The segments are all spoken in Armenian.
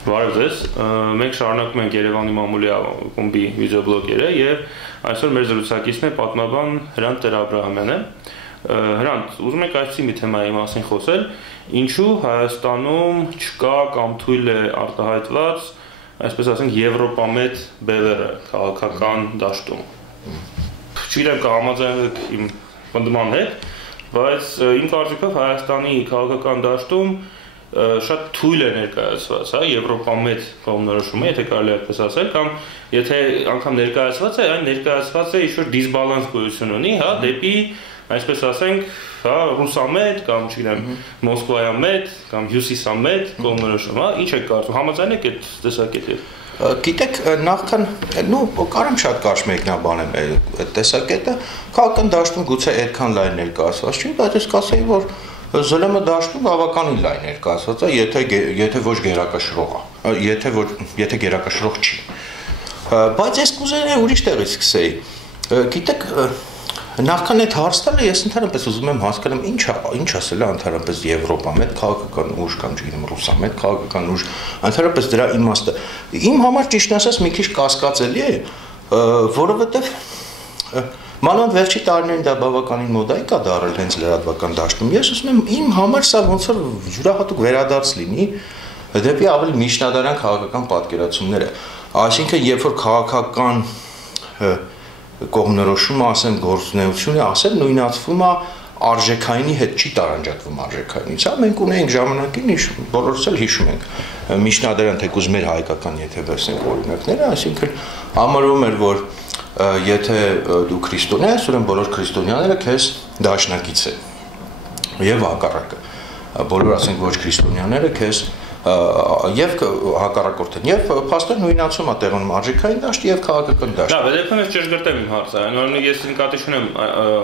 Բարև ձեզ, մենք շարունակում ենք Երևանի մամուլի կոմբի վիդեոբլոգերը եւ այսօր մեր զրուցակիցն է պատմաբան Հրանտ Տեր-Աբրահամյանը։ Հրանտ, ուզում եք այսպիսի մի թեմայի մասին խոսել, ինչու Հայաստանում չկա կամ թույլ է արտահայտված, այսպես ասենք, եվրոպամետ բևեռը քաղաքական դաշտում։ Չգիտեմ կհամաձայնեք իմ պնդման հետ, բայց իմ կարծիքով Հայաստանի քաղաքական դաշտում շատ թույլ է ներկայացված, հա, եվրոպամետ կողմնորոշումը, եթե կարելի այդպես ասել, կամ եթե անգամ ներկայացված է, այն ներկայացված է ինչ-որ դիսբալանս գոյություն ունի, հա, դեպի, այսպես ասենք, հա, ռուսամետ կամ, չգիտեմ, մոսկվայամետ կամ հյուսիսամետ կողմնորոշում, հա, ինչ եք կարծում, համաձայն եք այդ տեսակետով։ Գիտեք, նախքան, կարեմ շատ կարճ մեկնաբանեմ այդ տեսակետը, քաղաքական դաշտում գուցե այդքան լայն ներկայացված չի, բայց ես կասեի, որ ԶԼՄ դաշտում բավականին լայն ներկայացված է, եթե ոչ գերակշռող է, եթե գերակշռող չի։ Բայց ես կուզենայի ուրիշ տեղից սկսեի։ Գիտեք, նախքան այդ հարցը ես ընդհանրապես ուզում եմ հասկանամ ինչ ասել է ընդհանրապես եվրոպամետ քաղաքական ուժ կամ չգիտեմ ռուսամետ քաղաքական ուժ, ընդհանրապես դրա իմաստը։ Իմ համար ճիշտն ասած մի քիչ կասկածելի է, որովհետև մանավանդ վերջի տարիներին դա բավականին մոդայիկ է դառել հենց լրատվական դաշտում։ Ես ուզում եմ իմ համար սա ոնց որ յուրահատուկ վերադարձ լինի դեպի ավելի միջնադարյան քաղաքական պատկերացումները։ Այսինքն, երբ որ քաղաքական կողմնորոշումը, ասեմ, գործունեությունը, ասեմ, նույնացվում է արժեքայինի հետ չի տարանջատվում արժեքայինից։ Հա, մենք ունենք ժամանակին, բոլորս էլ հիշում ենք, միջնադարյան թեկուզ մեր հայկական, եթե վերցնենք օրինակները, այսինքն համարվում էր, որ եթե դու քրիստոնյա ես, ուրեմն բոլոր քրիստոնյաները քեզ դաշնակից են։ Եվ հակառակը, բոլոր ասենք ոչ քրիստոնյաները քեզ եւ հակառակորդն եւ փաստորեն նույնացում է տեղում արժեքային դաշտ եւ քաղաքական դաշտ։ Դա վերջերս ես ճշգրտեմ իմ հարցը, այնուամենայնիվ ես նկատի ունեմ,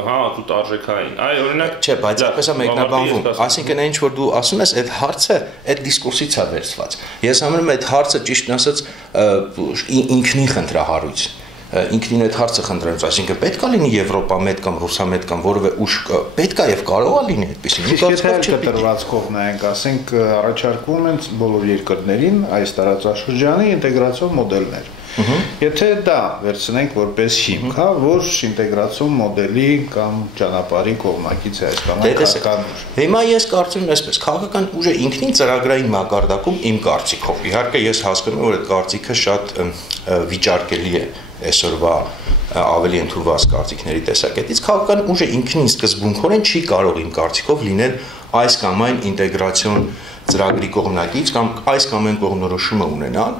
հա, út արժեքային։ Այ օրինակ չէ, բայց այդպես է մեկնաբանվում։ Այսինքն այն ինչ որ դու ասում ես, այդ հարցը այդ դիսկուրսից է վերցված։ Ես համարում եմ այդ հարցը ճիշտն ասած ինքնին խնդրահարույց։ Ինքնին այդ հարցը խնդրեմ, այսինքն պետք է լինի եվրոպամետ կամ ռուսամետ կամ որևէ ուժ պետք է եւ կարող է լինի այդպեսին։ Կտրված կողմնայինք, ասենք, առաջարկվում են բոլոր երկրներին այս տարածաշրջանի ինտեգրացիոն մոդելներ։ Եթե դա վերցնենք որպես հիմք, հա, որ ինտեգրացիոն մոդելի կամ ճանապարհի կողմնակից է Հայաստանը քաղաքական ուժ։ Հիմա ես կարծում եմ այսպես, քաղաքական ուժը ինքնին ծրագրային մակարդակում իմ կարծիքով։ Իհարկե ես հասկանում եմ, որ այդ կարծիքը շատ վիճարկելի է այսօրվա ավելի ընդունված կարծիքների տեսակետից քաղաքական ուժը ինքնին սկզբունքորեն չի կարող իմ կարծիքով լինել այս կամ այն ինտեգրացիոն ծրագրի կողմնակից կամ այս կամ այն կողմնորոշումը ունենալ,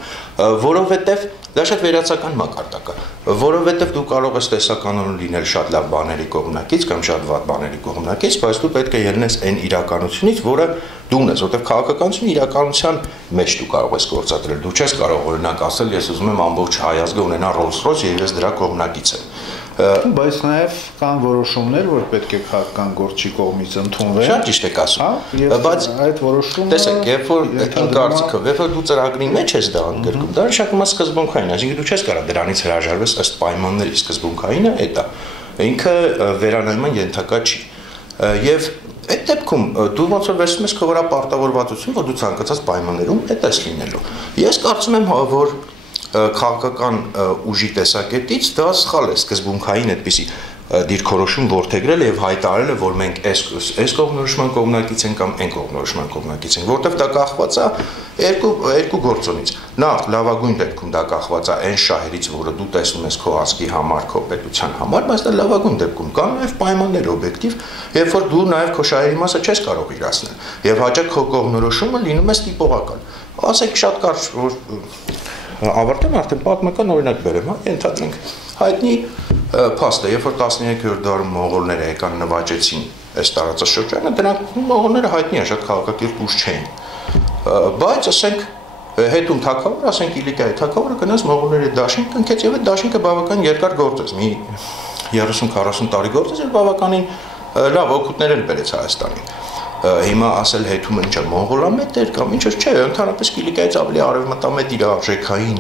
որովհետև դա շատ վերացական մակարդակ է, որովհետև դու կարող ես տեսականորեն լինել շատ լավ բաների կողմնակից կամ շատ վատ բաների կողմնակից, բայց դու պետք է ելնես այն իրականությունից, որը դու ունես, որովհետև քաղաքականությունը իրականության մեջ դու կարող ես գործադրել, դու չես կարող օրինակ ասել, ես ուզում եմ ամբողջ հայ ազգը ունենա Rolls-Royce եւ ես դրա կողմնակից եմ։ Բայց նաև կան որոշումներ, որ պետք է քաղաքական գործի կողմից ընդունվեն։ Շատ ճիշտ եք ասում։ Բայց այդ որոշումը տեսեք, երբ որ կարծիքով, երբ որ դու ծրագրի մեջ ես դա ընդգրկում, դա նշանակում է սկզբունքային, այսինքն դու չես կարող դրանից հրաժարվես ըստ պայմանների, սկզբունքայինը այդ է։ Ինքը վերանայման ենթակա չի։ Եվ այդ դեպքում դու ոնց որ վերցնում ես քո վրա պարտավորվածություն, որ դու ցանկացած պայմաններում այդ ես լինելու։ Ես կարծում եմ, որ քաղաքական ուժի տեսակետից դա սխալ է սկզբունքային այդպիսի դիրքորոշում որդեգրել եւ հայտարարել է, որ մենք այս կողմնորոշման կողմնակից ենք կամ այն կողմնորոշման կողմնակից ենք, որտեղ դա կախված է երկու գործոնից։ Նախ լավագույն դեպքում դա կախված է այն շահերից, որը դու տեսնում ես քո ազգի համար, քո պետության համար, բայց դա լավագույն դեպքում կան նաեւ պայմաններ օբյեկտիվ, երբ որ դու նաեւ քո շահերի մասը չես կարող իրացնել եւ հաճախ քո կողմնորոշումը լինում է տիպողական։ Ասենք շատ կարճ որ ավարտեմ արդեն պատմական օրինակ բերեմ, հա, ենթադրենք հայտնի փաստ է, երբ որ 13-րդ դարում մողոլները եկան նվաճեցին այս տարածաշրջանը, դրանք մողոլները հայտնի է, շատ քաղաքակիրթ ուժ չէին։ Բայց ասենք հետում թագավորը, ասենք Իլիկիայի թագավորը գնաց մողոլների դաշինք կնքեց եւ այդ դաշինքը բավական երկար գործեց, մի 30-40 տարի գործեց եւ բավականին լավ օգուտներ էլ բերեց Հայաստանին։ Հիմա ասել հետում ինչա մոնղոլամետ էր կամ ինչ չէ, ընդհանրապես Կիլիկիայից ավելի արևմտամետ իր արժեքային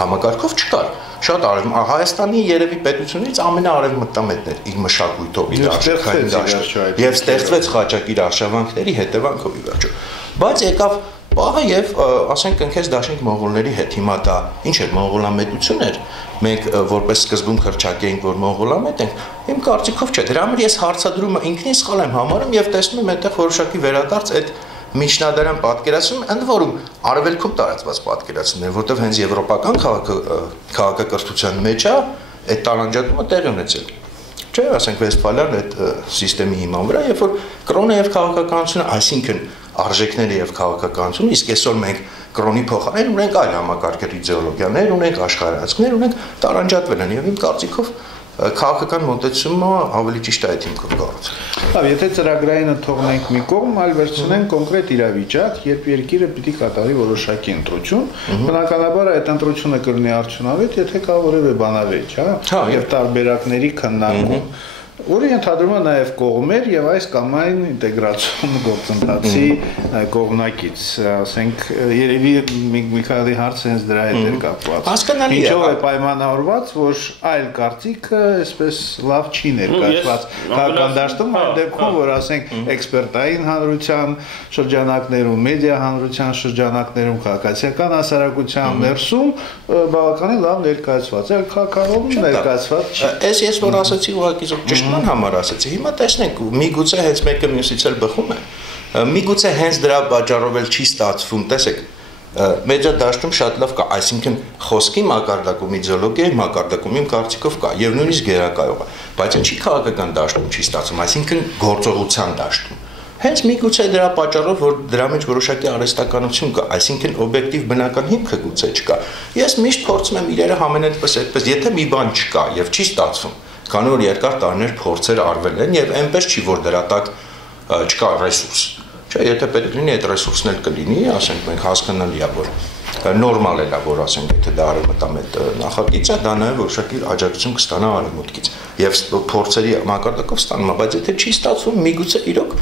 համակարգով չկար։ Շատ Հայաստանի երևի պետությունից ամենաարևմտամետն էր իր մշակույթով, իր արժեքային դաշտով եւ ստեղծվեց խաչակիր արշավանքների հետևանքով ի վերջո։ Բայց եկավ պահը եւ ասենք ընկես դաշինք մոնղոլների հետ հիմա դա ինչ էր մոնղոլամետություն էր մենք որպես սկզբում հրճակեինք որ մոնղոլամետ ենք իմ կարծիքով չէ դրա համար ես հարցադրումը ինքնին սխալ եմ համարում եւ տեսնում եմ այդտեղ որոշակի վերադարձ այդ միջնադարյան պատկերացում ընդ որում արևելքում տարածված պատկերացումներ որտեղ հենց եվրոպական քաղաքակրթության մեջ է այդ տարանջատումը տեղի ունեցել չէ ասենք վեստֆալյան այդ համակարգի հիման վրա երբ որ կրոնը եւ քաղաքականությունը այսինքն արժեքները եւ քաղաքականությունը իսկ այսօր մենք կրոնի փոխարեն ունենք այլ համակարգեր իդեոլոգիաներ ունենք աշխարհայացքներ ունենք տարանջատվել են եւ իմ կարծիքով քաղաքական մոտեցումը ավելի ճիշտ է այդ հիմքով կառուցել։ Լավ, եթե ծրագրայինը թողնենք մի կողմ, այլ վերցնենք կոնկրետ իրավիճակ, երբ երկիրը պիտի կատարի որոշակի ընտրություն, բնականաբար այդ ընտրությունը կլինի արդյունավետ, եթե կա որևէ բանավեճ, հա, եւ տարբերակների քննարկում, որը ընդհանրում է նաև կողմեր եւ այս կամ այն ինտեգրացիոն գործընթացի կողմնակից, ասենք երևի Միքայելի հարցը հենց դրա հետ էր կապված։ Հասկանալի է։ Ինչով է պայմանավորված, որ այլ կարծիքը այսպես լավ չի ներկայացված քաղաքական դաշտում, այն դեպքում, որ ասենք էքսպերտային հանրության շրջանակներում, մեդիա հանրության շրջանակներում, քաղաքացիական հասարակության ներսում բավականին լավ ներկայացված է, քաղաքականում ներկայացված չի։ Այս ես որ ասացի ուղղակի ճշտման համար ասացի։ Հիմա տեսնենք, միգուցե հենց մեկը մյուսից էլ բխում է։ Միգուցե հենց դրա պատճառով էլ չի ստացվում, տեսեք, մեջա դաշտում շատ լավ կա, այսինքն խոսքի մակարդակում, իդեոլոգիայի մակարդակում իմ կարծիքով կա եւ նույնիսկ գերակայող է, բայց ինչի քաղաքական դաշտում չի ստացվում, այսինքն գործողության դաշտում։ Հենց միգուցե դրա պատճառով, որ դրա մեջ որոշակի արհեստականություն կա, այսինքն օբյեկտիվ բնական հիմքը գուցե չկա։ Ես միշտ փորձում եմ իրերը համենայնպես այդպես, եթե մի բան չկա եւ չի ստացվում, քանի որ երկար տարիներ փորձեր արվել են եւ այնպես չի որ դրա տակ չկա ռեսուրս։ Չէ, եթե պետք լինի այդ ռեսուրսն էլ կլինի, ասենք մենք հասկանալի է որ նորմալ է որ ասենք եթե դա արևմտամետ նախագիծ է, դա նաեւ որոշակի աջակցություն կստանա արևմուտքից եւ փորձերի մակարդակով ստանում է, բայց եթե չի ստացվում, միգուցե իրոք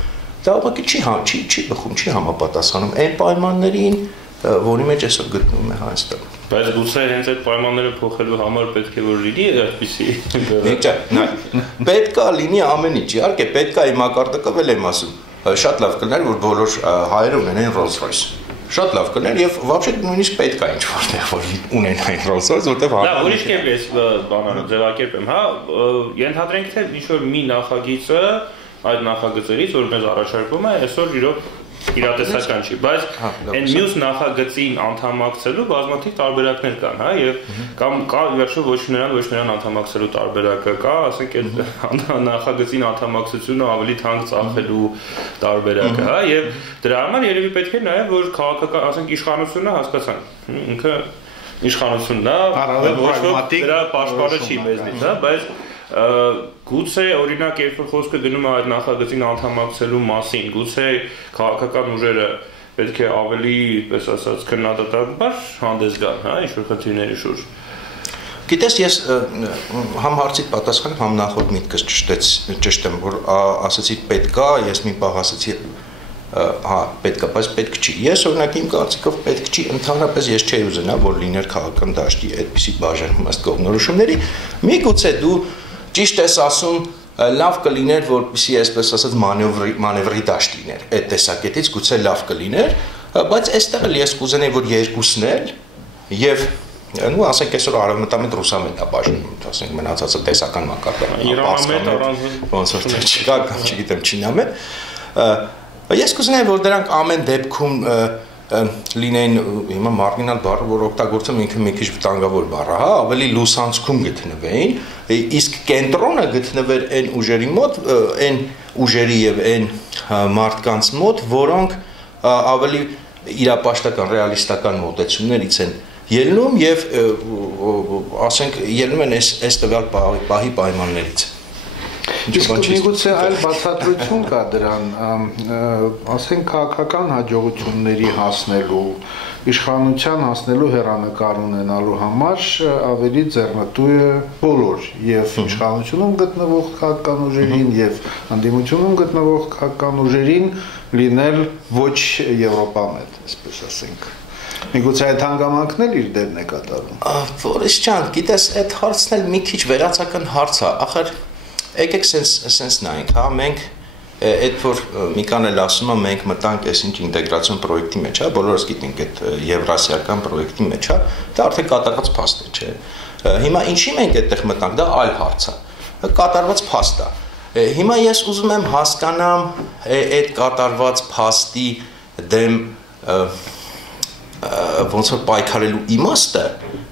դա ուղղակի չի բխում, չի համապատասխանում այն պայմաններին, որի մեջ այսօր գտնվում է Հայաստանը։ Բայց գուցե հենց այդ պայմանները փոխելու համար պետք է որ լինի այդպիսի։ Պետք է լինի ամեն ինչ, իհարկե պետք է իմ մակարդակով էլ եմ ասում։ Շատ լավ կլներ որ բոլոր հայերը ունենան Rolls-Royce։ Շատ լավ կլներ եւ вообще նույնիսկ պետք է ինչ որտեղ որ ունենան Rolls-Royce, որտեղ Դա ուրիշ կերպ է բանանը ձևակերպեմ, հա, ենթադրենք թե ինչ որ մի նախագիծը այդ նախագծերից որ մեզ առաջարկվում է, այսօր իրոք իրատեսական չի, բայց այն մյուս նախագծին անդամակցելու բազմաթիվ տարբերակներ կան, հա, եւ կամ կա վերջո ոչ նրան անդամակցելու տարբերակը կա, ասենք այդ նախագծին անդամակցությունը ավելի թանկ ծախելու տարբերակը, հա, եւ դրա համար երևի պետք է նաեւ որ քաղաքական, ասենք իշխանությունը հասկացան, ինքը իշխանությունն է, ոչ ոք դրա պաշտպանը չի մեզնից, հա, բայց գուցե օրինակ երբ խոսքը գնում է այդ նախագծին անդամակցելու մասին, գուցե քաղաքական ուժերը պետք է ավելի, պես ասած, քննադատաբար հանդես գան, հա, ինչ-որ խնդիրների շուրջ։ Գիտես, ես համ հարցիդ պատասխանեմ, համ նախորդ միտքս ճշտեմ, որ ասացի պետք է, ես մի պահ ասացի, հա, պետք է, բայց պետք չի։ Ես օրինակ իմ կարծիքով պետք չի, ընդհանրապես ես չէի ուզենա, որ լիներ քաղաքական դաշտի այդպիսի բաժանում ըստ կողմնորոշումների, միգուցե դու ճիշտ ես ասում, լավ կլիներ, որպեսզի այսպես ասած մանևրի դաշտ լիներ։ Այդ տեսակետից գուցե լավ կլիներ, բայց այստեղ էլ ես կուզենայի, որ երկուսն էլ եւ նու ասենք այսօր արևմտամետ ռուսամետ է բաժանում, ասենք մնացածը տեսական մակարդակում, ոնց որ չկա, չգիտեմ, չինամետ։ Ես կուզենայի, որ դրանք ամեն դեպքում լինեն հիմա մարգինալ բառը, որ օգտագործում ինքը մի քիչ վտանգավոր բառ է, հա, ավելի լուսանցքում գտնվեին, իսկ կենտրոնը գտնվեր այն ուժերի մոտ, այն ուժերի եւ այն մարդկանց մոտ, որոնք ավելի իրապաշտական, ռեալիստական մոտեցումներից են ելնում եւ ասենք ելնում են այս տվյալ պահի պայմաններից։ Իսկ միգուցե այլ բացատրություն կա դրան, ասենք քաղաքական հաջողությունների հասնելու, իշխանության հասնելու հեռանկար ունենալու համար ավելի ձեռնտու է բոլոր եւ իշխանությունում գտնվող քաղաքական ուժերին եւ անդիմությունում գտնվող քաղաքական ուժերին լինել ոչ եվրոպամետ, այսպես ասենք։ Միգուցե այդ հանգամանքն էլ իր դերն է կատարում։ Որից ջան, գիտես, այդ հարցն էլ մի քիչ վերացական հարց է, ախր եկեք sense նայենք, հա, մենք Այդ որ Միկան էլ ասում է մենք մտանք այսինչ ինտեգրացիոն պրոյեկտի մեջ, հա, բոլորս գիտենք այդ եվրասիական պրոյեկտի մեջ, հա, դա արդեն կատարված փաստ է, չէ։ Հիմա ինչի մենք այդտեղ մտանք, դա այլ հարց է։ Կատարված փաստ է։ Հիմա ես ուզում եմ հասկանամ այդ կատարված փաստի դեմ ոնց որ պայքարելու իմաստը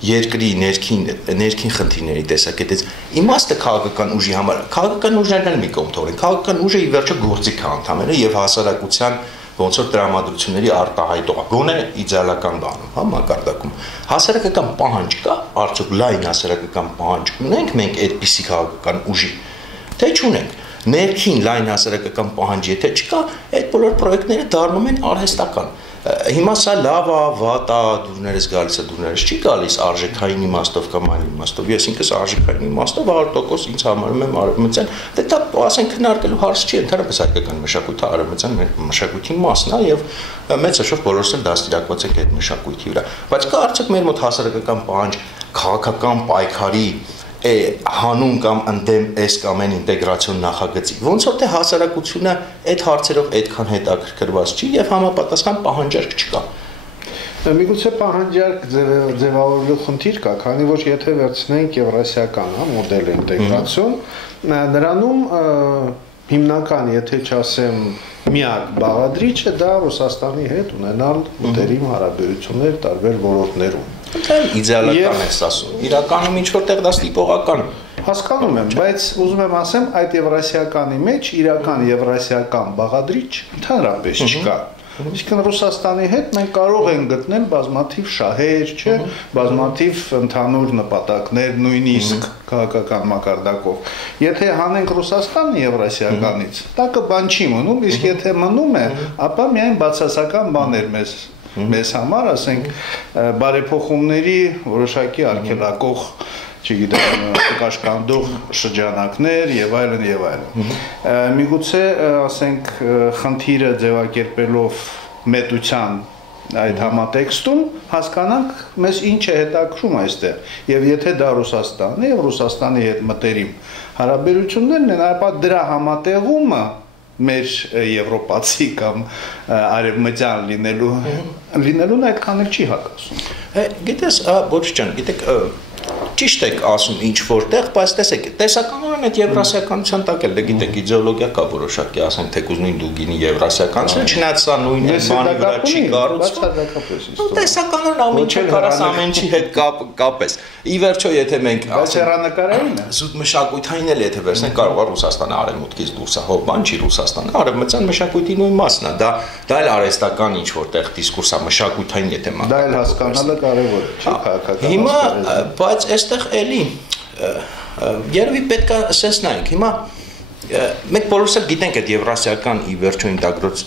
երկրի ներքին խնդիրների տեսակետից իմաստը քաղաքական ուժի համար քաղաքական ուժերն էլ մի կողմ թողեն քաղաքական ուժը ի վերջո գործիք է ընդհանրապես եւ հասարակության ոնց որ տրամադրությունների արտահայտող գոնե իդեալական բանում հա մակարդակում հասարակական պահանջ կա արդյոք լայն հասարակական պահանջ ունենք մենք այդպիսի քաղաքական ուժի թե չունենք ներքին լայն հասարակական պահանջ եթե չկա այդ բոլոր պրոյեկտները դառնում են արհեստական Հիմա սա լավ է, վատ է, դուրներս գալիս է, դուրներս չի գալիս արժեքային իմաստով կամ այլ իմաստով։ Ես ինքս արժեքային իմաստով 100% ինձ համարում եմ արևմտյան, դե դա ասենք քննարկելու հարց չի, ընդհանրապես հայկական մշակույթը արևմտյան մշակույթի մասն է եւ մեծաշով բոլորս էլ դաստիարակված ենք այդ մշակույթի վրա։ Բայց կա արդյոք մեր մոտ հասարակական պահանջ քաղաքական պայքարի հանուն կամ ընդդեմ այս կամ այն ինտեգրացիոն նախագծի ոնց որ թե հասարակությունը այդ հարցերով այդքան հետաքրքրված չի եւ համապատասխան պահանջարկ չկա Միգուցե պահանջարկ ձևավորելու խնդիր կա քանի որ եթե վերցնենք եվրասիական հա մոդել ինտեգրացիոն նրանում հիմնական եթե չասեմ միակ բաղադրիչը դա Ռուսաստանի հետ ունենալ մտերիմ հարաբերություններ տարբեր ոլորտներում Իդեալական ես ասում։ Իրականում ինչ որտեղ դա ստիպողական հասկանում եմ, բայց ուզում եմ ասեմ, այդ եվրասիականի մեջ իրական եվրասիական բաղադրիչ ընդհանրապես չկա։ Իսկն Ռուսաստանի հետ մենք կարող ենք գտնել բազմաթիվ շահեր, չէ, բազմաթիվ ընդհանուր նպատակներ, նույնիսկ քաղաքական մակարդակով։ Եթե հանենք Ռուսաստանը եվրասիականից, դա կբան չի մնում, իսկ եթե մնում է, ապա միայն բացասական բաներ մեզ համար, ասենք, բարեփոխումների որոշակի արգելակող, չգիտեմ, կաշկանդող շրջանակներ եւ այլն եւ այլն։ Միգուցե, ասենք, խնդիրը ձևակերպելով մետության այդ համատեքստում հասկանանք մեզ ինչ է հետաքրում այստեղ եւ եթե դա Ռուսաստանն է եւ Ռուսաստանի հետ մտերիմ հարաբերություններն են, ապա դրա համատեղումը մեր եվրոպացի կամ արևմտյան լինելուն այդքան էլ չի հակասում։ Գիտես, ոչ ջան, գիտեք, ճիշտ եք ասում ինչ որտեղ, բայց տեսեք, տեսականորեն այդ եվրասիականության տակ էլ, դե գիտեք, իդեոլոգիա կա որոշակի, ասենք թեկուզ նույն դուգինի եվրասիականությունը, չնայած սա նույն բանի վրա չի կառուցվում։ Տեսականորեն ամեն ինչ կարաս ամեն ինչի հետ կապես։ Ի վերջո, եթե մենք հեռանկարային է, զուտ մշակութային էլ եթե վերցնենք, կարող է Ռուսաստանը արևմուտքից դուրս է, հո բան չի Ռուսաստանը, արևմտյան մշակույթի նույն մասն է, դա էլ արհեստական ինչ որտեղ դիսկուրս է, մշակութային եթե մանր։ Դա էլ հասկանալը կարևոր է, չի քաղաքական։ Հիմա, բայց այստեղ էլի երևի պետք է ասես նայենք հիմա մենք բոլորս էլ գիտենք այդ եվրասիական ի վերջո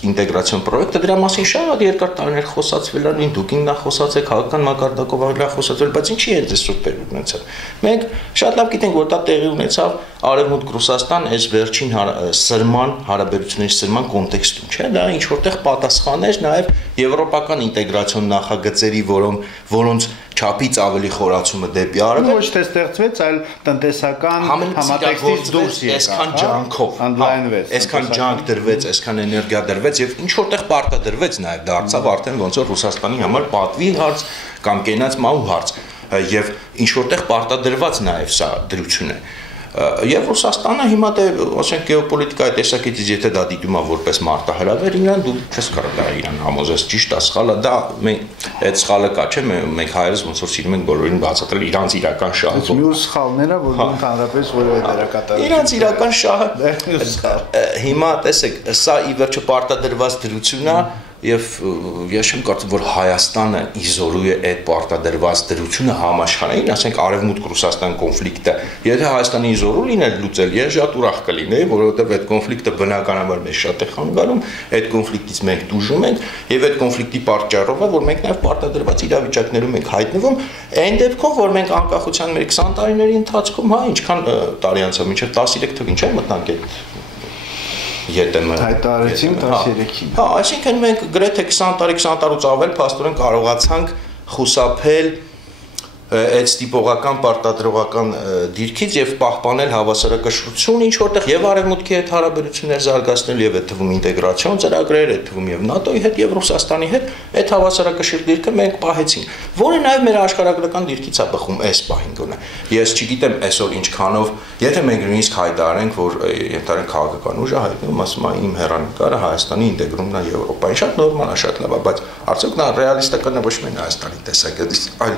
ինտեգրացիոն պրոյեկտը դրա մասին շատ երկար տարիներ խոսացվել են դուք ինքն խոսացեք քաղաքական մակարդակով այլ խոսացվել բայց ինչի է դες սուպեր ունեցավ մենք շատ լավ գիտենք որ դա տեղի ունեցավ արևմուտք Ռուսաստան այս վերջին սրման հարաբերությունների սրման կոնտեքստում չէ դա ինչ որտեղ պատասխան էր նաև եվրոպական ինտեգրացիոն նախագծերի որոնց չափից ավելի խորացումը դեպի արևը ոչ թե ստեղծվեց այլ տնտեսական համատեքստից դուրս եկավ ընդլայնվեց այսքան ջանք դրվեց այսքան էներգիա դրվեց եւ ինչ որտեղ պարտադրվեց նաեւ դարձավ արդեն ոնց որ Ռուսաստանի համար պատվի հարց կամ կենաց մահու հարց եւ ինչ որտեղ պարտադրված նաեւ սա դրություն է Եվ Ռուսաստանը հիմա դե ասենք գեոպոլիտիկայի տեսակետից եթե դա դիտում է որպես մարտահրավեր իրան դու չես կարող դա իրան համոզես ճիշտ է սխալ է դա այդ սխալը կա չէ մենք հայերս ոնց որ սիրում ենք բոլորին բացատրել իրանց իրական շահը մյուս սխալները որ ընդհանրապես որևէ դերակատարություն իրանց իրական շահը հիմա տեսեք սա ի վերջո պարտադրված դրություն է Եվ ես չեմ կարծում, որ Հայաստանը իզորու է այդ պարտադրված դրությունը համաշխարհային, ասենք Արևմուտք Ռուսաստան կոնֆլիկտը, եթե Հայաստանի իզորու լիներ լուծել, ես շատ ուրախ կլինեի, որովհետև այդ կոնֆլիկտը բնականաբար մեզ շատ է խանգարում, այդ կոնֆլիկտից մենք տուժում ենք, եւ այդ կոնֆլիկտի պատճառով է, որ մենք նաեւ պարտադրված իրավիճակներում ենք հայտնվում, այն դեպքում, որ մենք անկախության մեր 20 տարիների ընթացքում, հա, ինչքան տարի անցավ, մինչեւ 13 թվին չէ՞ մտնանք այդ ԵՏՄ հայտարարեցին 13-ին։ Հա, այսինքն մենք գրեթե 20 տարուց ավել փաստորեն կարողացանք խուսափել այդ ստիպողական պարտադրողական դիրքից եւ պահպանել հավասարակշռություն ինչ որտեղ եւ արևմուտքի հետ հարաբերություններ զարգացնել եւ այդ թվում ինտեգրացիոն ծրագրեր, այդ թվում եւ ՆԱՏՕ-ի հետ եւ Ռուսաստանի հետ այդ հավասարակշիռ դիրքը մենք պահեցինք, որը նաեւ մեր աշխարհագրական դիրքից է բխում այս պահին գոնե։ Ես չգիտեմ այսօր ինչքանով, եթե մենք նույնիսկ հայտարարենք, որ ենթարենք քաղաքական ուժը հայտնում, ասում է իմ հեռանկարը Հայաստանի ինտեգրումն է Եվրոպային, շատ նորմալ է, շատ լավ է, բայց արդյոք նա ռեալիստական է ոչ միայն Հայաստանի տեսակետից, այլ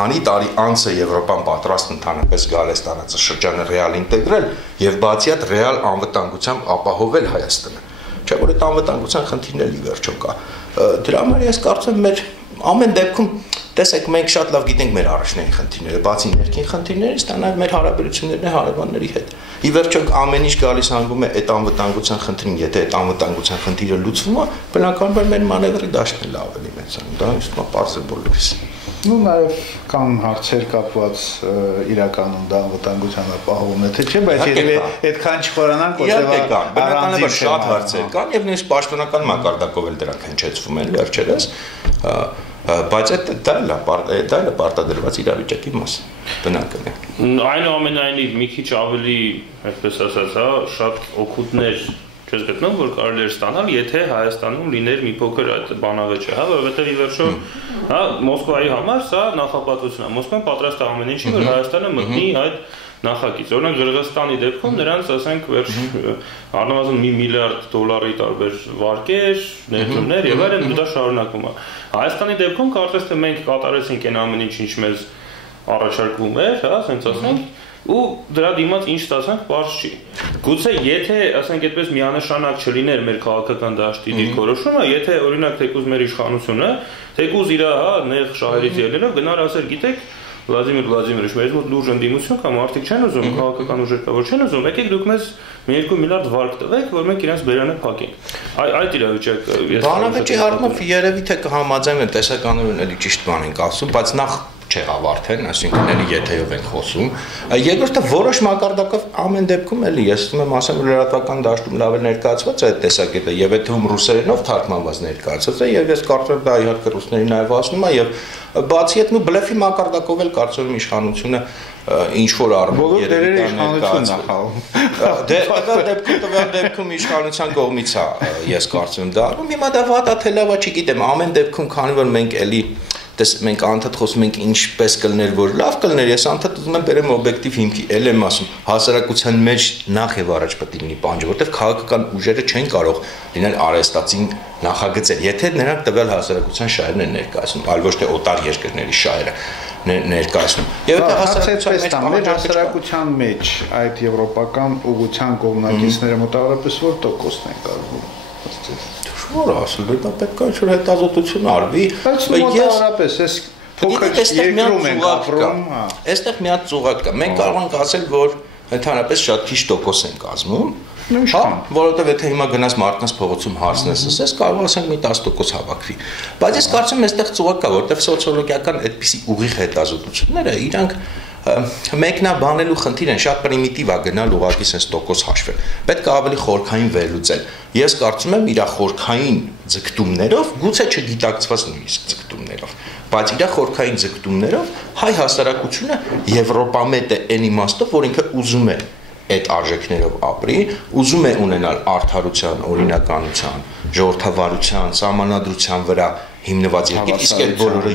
քանի տարի անց է Եվրոպան պատրաստ ընդհանրապես գալ այս տարածաշրջանը ռեալ ինտեգրել եւ բացի այդ ռեալ անվտանգությամբ ապահովել Հայաստանը։ Չէ՞ որ այդ անվտանգության խնդիրն էլի վերջո կա։ Դրա համար ես կարծում եմ մեր ամեն դեպքում տեսեք մենք շատ լավ գիտենք մեր առաջնային խնդիրները, բացի ներքին խնդիրներից, դա նաեւ մեր հարաբերություններն է հարևանների հետ։ Ի վերջո ամեն ինչ գալիս հանգում է այդ անվտանգության խնդրին, եթե այդ անվտանգության խնդիրը լուծվում է, բնականաբար մեր մանևրի դաշտն էլ ավելի մեծանում, դա իսկ պարզ է բոլորիս։ Ну, նաև կան հարցեր կապված իրականում դա անվտանգության ապահովումն է, թե չէ, բայց երևի այդքան չխորանանք, որտեղ բնականաբար շատ հարցեր կան եւ նույնիսկ պաշտոնական մակարդակով էլ դրանք հնչեցվում են վերջերս, բայց դա էլ պարտադրված իրավիճակի մաս բնական է։ Այնուամենայնիվ մի քիչ ավելի, այսպես ասած, հա, շատ օգուտներ չես գտնում, որ կարելի էր ստանալ, եթե Հայաստանում լիներ մի փոքր այդ բանավեճը, հա, որովհետև ի վերջո, հա, Մոսկվայի համար սա նախապատվություն է։ Մոսկվան պատրաստ է ամեն ինչի, որ Հայաստանը մտնի այդ նախագիծ։ Օրինակ Ղրղստանի դեպքում նրանց, ասենք, առնվազն $1 միլիարդ տարբեր վարկեր, ներդրումներ եւ այլն դա շարունակվում է։ Հայաստանի դեպքում կարծես թե մենք կատարեցինք այն ամեն ինչ մեզ առաջարկվում էր, հա, ասենք ասենք ու դրա դիմաց ինչ ստացանք, բարձ չի։ Գուցե եթե, ասենք այդպես միանշանակ չլիներ մեր քաղաքական դաշտի դիրքորոշումը, եթե օրինակ թեկուզ մեր իշխանությունը, թեկուզ իր, հա, նեղ շահերից ելնելով գնար ասեր, գիտեք, Վլադիմիր Վլադիմիրիչ, մեզ մոտ լուրջ ընդդիմություն կա, մարդիկ չեն ուզում, քաղաքական ուժեր կա, որ չեն ուզում, եկեք դուք մեզ 2 միլիարդ վարկ տվեք, որ մենք իրենց բերանը փակենք։ Այդ իրավիճակը ես բանավեճի առումով երևի թե կհամաձայնեմ, տեսականորեն էլի ճիշտ բան ենք ասում, բայց նախ չեղավ արդեն, այսինքն էլի եթեով ենք խոսում։ Երկրորդը որոշ մակարդակով ամեն դեպքում էլի ես ասում եմ, ասեմ լրատվական դաշտում լավ է ներկայացված է այդ տեսակետը եւ այդ թվում ռուսերենով թարգմանված ներկայացված է եւ ես կարծում եմ դա իհարկե ռուսներին նաեւ ասում է եւ բացի այդ նու բլեֆի մակարդակով էլ կարծում եմ իշխանությունը ինչ որ առումով երևի ներկայացնում։ Դե տվյալ դեպքում իշխանության կողմից է ես կարծում եմ դա առում։ Հիմա դա վատ է թե լավ է չգիտեմ, ամեն դեպքում քանի որ մենք էլի մենք անդադ խոսում ենք ինչպես կլներ, որ լավ կլներ, ես անդադ ուզում եմ բերեմ օբյեկտիվ հիմքի, էլ եմ ասում, հասարակության մեջ նախ եւ առաջ պետք է լինի պանջը, որտեղ քաղաքական ուժերը չեն կարող լինել արհեստացին նախագծել, եթե նրանք տվյալ հասարակության շահերն են ներկայացնում, այլ ոչ թե օտար երկրների շահերը ներկայացնում։ Եվ եթե հասարակության մեջ այդ եվրոպական ուղղության կողմնակիցները մոտավորապես որ տոկոսն են կազմում։ Որ ասել դա պետք է ինչ-որ հետազոտություն արվի, բայց մոտավորապես էս փոքր երկրում են ապրում, այստեղ մի հատ ծուղակ կա։ Մենք կարող ենք ասել, որ ընդհանրապես շատ քիչ տոկոս են կազմում, հա, որովհետև եթե հիմա գնաս մարդկանց փողոցում հարցնես, ասես կարող ասենք մի 10% հավաքվի։ Բայց ես կարծում եմ այստեղ ծուղակ կա, որովհետև սոցիոլոգիական այդպիսի ուղիղ հետազոտությունները իրանք մեկնաբանելու խնդիր են, շատ պրիմիտիվ է գնալ ուղղակի sense տոկոս հաշվել։ Պետք է ավելի խորքային վերլուծել։ Ես կարծում եմ իր խորքային ձգտումներով, գուցե չգիտակցված նույնիսկ ձգտումներով, բայց իր խորքային ձգտումներով հայ հասարակությունը եվրոպամետ է այն իմաստով, որ ինքը ուզում է այդ արժեքներով ապրի, ուզում է ունենալ արդարության, օրինականության, ժողովրդավարության, սահմանադրության վրա հիմնված երկիր, իսկ այդ բոլորը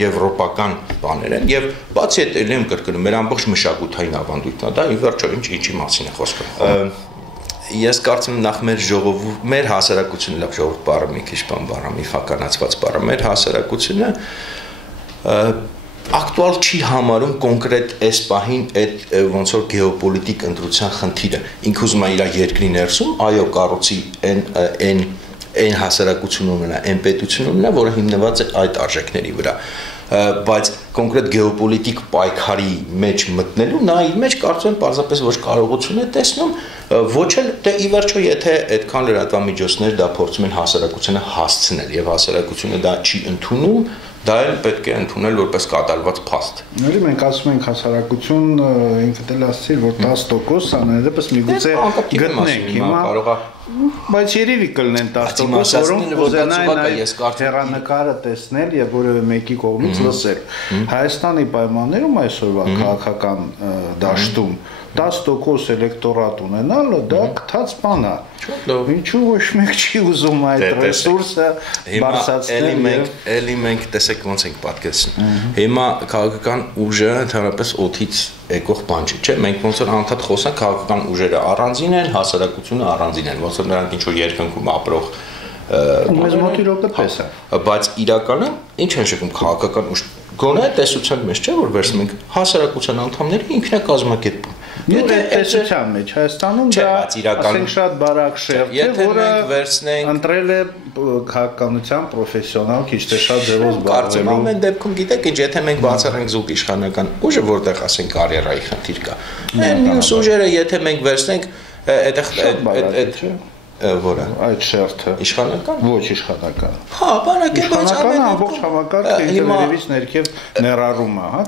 եվրոպական բաներ են եւ բացի այդ ելեմ կրկնում մեր ամբողջ մշակութային ավանդույթն է դա ի վերջո ինչի մասին է խոսքը ես կարծում եմ նախ մեր հասարակությունը լավ ժողովուրդ բառը մի քիչ բան բառը միֆականացված բառը մեր հասարակությունը ակտուալ չի համարում կոնկրետ այս պահին այդ ոնց որ գեոպոլիտիկ ընտրության խնդիրը ինքը ուզում է իր երկրի ներսում այո կառուցի այն հասարակությունը ունենա, այն պետությունը ունենա, որը հիմնված է այդ արժեքների վրա, բայց կոնկրետ գեոպոլիտիկ պայքարի մեջ մտնելու նա իր մեջ կարծում եմ պարզապես ոչ կարողություն է տեսնում, ոչ էլ դե ի վերջո եթե այդքան լրատվամիջոցներ դա փորձում են հասարակությանը հասցնել եւ հասարակությունը դա չի ընդունում դա էլ պետք է ընդունել որպես կատարված փաստ։ Նորի մենք ասում ենք հասարակություն ինքդ էլ ասացիր որ 10% անհետեւս միգուցե գտնենք հիմա կարող է բայց երևի կլինեն 10% որոնք կուզենային հեռանկարը տեսնել եւ որևէ մեկի կողմից լսել։ Հայաստանի պայմաններում այսօրվա քաղաքական դաշտում 10% էլեկտորատ ունենալը դա գտած բան է։ Ինչու ոչ մեկ չի ուզում այդ ռեսուրսը բարձրացնել։ Էլի մենք տեսեք ոնց ենք պատկերացնում։ Հիմա քաղաքական ուժը ընդհանրապես օդից եկող բան չի, չէ՞։ Մենք ոնց որ անդադ խոսանք քաղաքական ուժերը առանձին են, հասարակությունը առանձին են, ոնց որ նրանք ինչ որ երկնքում ապրող մեզ մոտ իրոք պես է։ Բայց իրականում ինչ են շփում քաղաքական ուժ գոնե տեսության մեջ չէ որ վերցնում ենք հասարակության անդամների ինքնակազմակերպում։ Եթե տեսության մեջ Հայաստանում դա ասենք շատ բարակ շերտ է, որը ընտրել է քաղաքականության պրոֆեսիոնալ քիչ թե շատ ձևով զբաղվելու։ Կարծեմ ամեն դեպքում գիտեք ինչ եթե մենք բացառենք զուտ իշխանական ուժը որտեղ ասենք կարիերայի խնդիր կա։ Այն մյուս ուժերը եթե մենք վերցնենք այդ որը այդ շերտը իշխանական ոչ իշխանական հա բանակի բայց ամեն ամբողջ համակարգը ինտերնետից ներքև ներառում է հա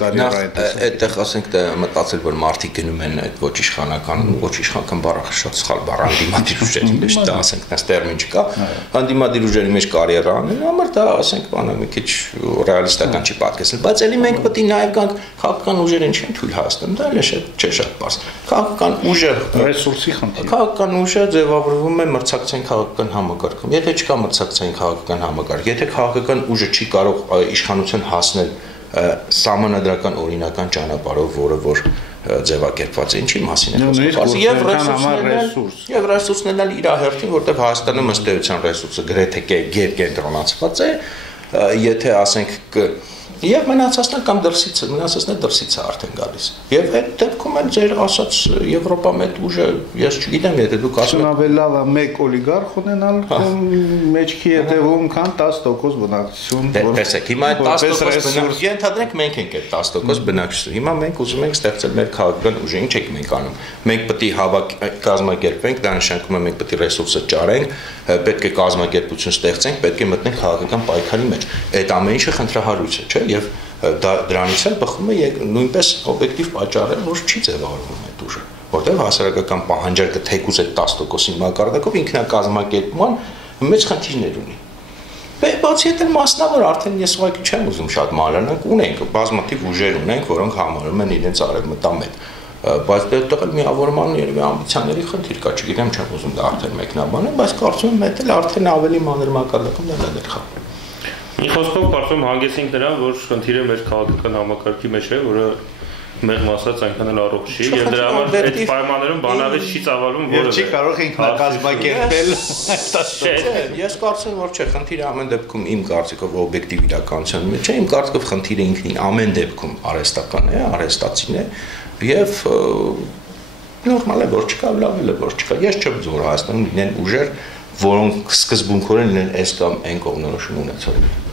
կարիերային այդտեղ ասենք դա մտածել որ մարդիկ գնում են այդ ոչ իշխանական բառը շատ սխալ բառ անդիմադիր ուժերի մեջ դա ասենք դա տերմին չկա անդիմադիր ուժերի մեջ կարիերա անելու համար դա ասենք բանը մի քիչ ռեալիստական չի պատկերացնել բայց ելի մենք պետք է նաև գանք քաղաքական ուժերին չեն թույլ հասնում դա էլ չէ շատ բաց քաղաքական ուժը ռեսուրսի խնդիր քաղաքական ուժը ձևավորվում է մրցակցային քաղաքական համակարգում եթե չկա մրցակցային քաղաքական համակարգ եթե քաղաքական ուժը չի կարող իշխանության հասնել սահմանադրական օրինական ճանապարհով որը որ ձևակերպված է ինչի մասին է խոսքը եւ ռեսուրսներն էլ իր հերթին որտեղ Հայաստանում ըստ էության ռեսուրսը գրեթե կենտրոնացված է եթե ասենք Եվ մնացածն կամ մնացածն դրսից է արդեն գալիս։ Եվ այդ դեպքում էլ ձեր ասած Եվրոպա մեծ ուժը, ես չգիտեմ, եթե դուք ասում եք ավելի լավ է մեկ օլիգարխ ունենալ մեջքի հետևում, քան 10% բնակչություն, որ տեսեք, հիմա այդ 10% բնակչություն, ենթադրենք մենք ենք այդ 10% բնակչություն։ Հիմա մենք ուզում ենք ստեղծել մեր քաղաքական ուժը, ինչ ենք մենք անում։ Մենք պետք է կազմակերպենք, դա նշանակում է մենք պետք է ռեսուրսը ճարենք, պետք է կազմակերպություն ստեղծենք, պետք է մտնենք քաղաքական պայքարի մեջ։ Այդ ամեն ինչը խնդրահարույց է, չէ՞։ Եվ դրանից էլ բխում է նույնպես օբյեկտիվ պատճառը, որ չի ձևավորվում այդ ուժը, որտեղ հասարակական պահանջարկը թեկուզ այդ 10%-ի մակարդակով ինքնակազմակերպման մեծ խնդիրներ ունի։ Բացի այդ մասնավոր արդեն ես ուղղակի չեմ ուզում շատ մանրանանք, ունենք բազմաթիվ ուժեր ունենք, որոնք համարում են իրենց արևմտամետ, բայց դեռ էլ միավորման երևի ամբիցիաների խնդիր կա, չգիտեմ չեմ ուզում դա արդեն մեկնաբանել, բայց կարծում եմ դա արդեն ավելի մանր մակարդակում դա դեռ խա։ Մի խոսքով կարծում հանգեցինք նրան, որ խնդիրը մեր քաղաքական համակարգի մեջ է, որը մեր մասած այնքան էլ առողջ չի, եւ դրա համար այդ պայմաններում բանավեճ չի ծավալում, որը չի կարող ինքնակազմակերպել։ Ես կարծում եմ, որ չէ, խնդիրը ամեն դեպքում իմ կարծիքով օբյեկտիվ իրականության մեջ է, իմ կարծիքով խնդիրը ինքնին ամեն դեպքում արհեստական է, արհեստացին է եւ նորմալ է, որ չկա, լավ է, որ չկա։ Ես չեմ զոր Հայաստանում լինեն ուժեր, որոնք սկզբունքորեն լինեն այս կամ այն կողմնորոշում ունեցող։